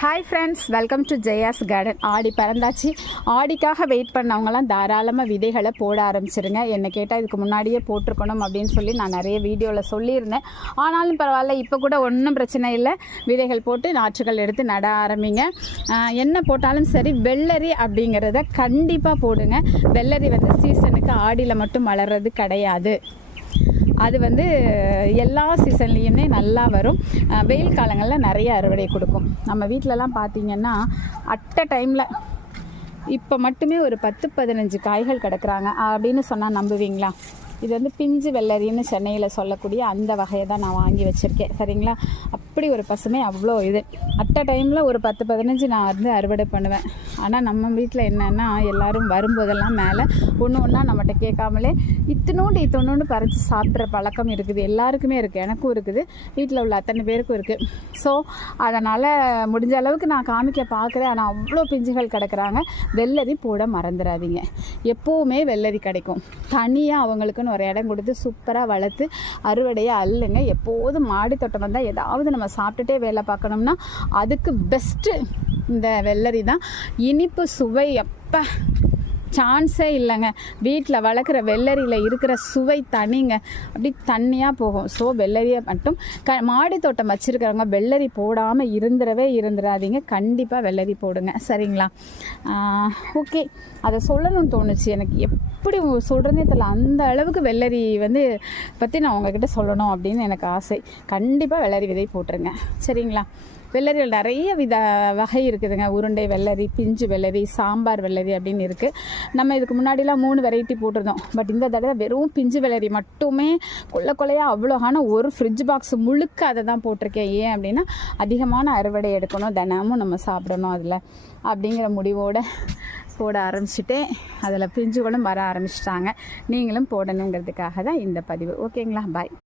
Hi friends welcome to Jaya's garden Aadi பிறந்தாச்சு. ஆடிக்காக wait பண்ணவங்களாம் தாராளமாக விதைகளை போட ஆரம்பிச்சிருங்க. என்னை கேட்டால் இதுக்கு முன்னாடியே போட்டிருக்கணும் அப்படின்னு சொல்லி நான் நிறைய வீடியோவில் சொல்லியிருந்தேன். ஆனாலும் பரவாயில்ல இப்போ கூட ஒன்றும் பிரச்சனை இல்லை. விதைகள் போட்டு நாற்றுகள் எடுத்து நட ஆரம்பிங்க. என்ன போட்டாலும் சரி வெள்ளரி அப்படிங்கிறத கண்டிப்பாக போடுங்க. வெள்ளரி வந்து சீசனுக்கு ஆடியில் மட்டும் வளர்றது கிடையாது. அது வந்து எல்லா சீசன்லேயுமே நல்லா வரும். வெயில் காலங்களில் நிறைய அறுவடை கொடுக்கும். நம்ம வீட்டிலலாம் பார்த்தீங்கன்னா அட்ட டைமில் இப்போ மட்டுமே ஒரு பத்து பதினஞ்சு காய்கள் கிடக்குறாங்க. அப்படின்னு சொன்னால் நம்புவீங்களா? இது வந்து பிஞ்சு வெள்ளரின்னு சென்னையில் சொல்லக்கூடிய அந்த வகையை தான் நான் வாங்கி வச்சுருக்கேன். சரிங்களா? அப்படி ஒரு பசுமை அவ்வளோ இது. அட்ட டைமில் ஒரு பத்து பதினஞ்சு நான் வந்து அறுவடை பண்ணுவேன். ஆனால் நம்ம வீட்டில் என்னென்னா எல்லோரும் வரும்போதெல்லாம் மேலே ஒன்று ஒன்றா நம்மகிட்ட கேட்காமலே இத்தனோண்டு இத்தனோண்டு பறித்து சாப்பிட்ற பழக்கம் இருக்குது. எல்லாருக்குமே இருக்குது எனக்கும் இருக்குது. வீட்டில் உள்ள அத்தனை பேருக்கும் இருக்குது ஸோ அதனால் முடிஞ்ச அளவுக்கு நான் காமிக்க பார்க்குறேன் ஆனால் அவ்வளோ பிஞ்சுகள் கிடக்குறாங்க. வெள்ளரி போட மறந்துடாதீங்க எப்போவுமே வெள்ளரி கிடைக்கும். தனியாக அவங்களுக்குன்னு ஒரு இடம் கொடுத்து சூப்பராக வளர்த்து அறுவடையை அல்லுங்க எப்போதும் மாடி தோட்டம் வந்தால் ஏதாவது நம்ம சாப்பிட்டுட்டே வேலை பார்க்கணும்னா அதுக்கு பெஸ்ட்டு இந்த வெள்ளரி தான். இனிப்பு சுவை அப்போ சான்ஸே இல்லைங்க. வீட்டில் வளர்க்குற வெள்ளரியில் இருக்கிற சுவை தனிங்க. அப்படி தண்ணியாக போகும். ஸோ வெள்ளரியை மட்டும் க மாடி தோட்டம் வச்சுருக்கிறவங்க வெள்ளரி போடாமல் இருந்துடவே இருந்துடாதீங்க. கண்டிப்பாக வெள்ளரி போடுங்க. சரிங்களா? ஓகே. அதை சொல்லணும்னு தோணுச்சு. எனக்கு எப்படி சொல்கிறதே தெரியல. அந்த அளவுக்கு வெள்ளரி வந்து பற்றி நான் உங்ககிட்ட சொல்லணும் அப்படின்னு எனக்கு ஆசை. கண்டிப்பாக வெள்ளரி விதை போட்டுருங்க. சரிங்களா? வெள்ளரியில் நிறைய வித வகை இருக்குதுங்க. உருண்டை வெள்ளரி பிஞ்சு வெள்ளரி சாம்பார் வெள்ளரி அப்படின்னு இருக்குது நம்ம இதுக்கு முன்னாடிலாம் மூணு வெரைட்டி போட்டிருந்தோம். பட் இந்த தடவை வெறும் பிஞ்சு வெள்ளரி மட்டுமே கொள்ள கொள்ளையாக அவ்வளோ ஆனால் ஒரு ஃப்ரிட்ஜ் பாக்ஸ் முழுக்க அதை தான் போட்டிருக்கேன். ஏன் அப்படின்னா அதிகமான அறுவடை எடுக்கணும். தினமும் நம்ம சாப்பிடணும் அதில் அப்படிங்கிற முடிவோடு போட ஆரம்பிச்சுட்டு அதில் பிஞ்சுகளும் வர ஆரம்பிச்சிட்டாங்க. நீங்களும் போடணுங்கிறதுக்காக தான் இந்த பதிவு. ஓகேங்களா? பாய்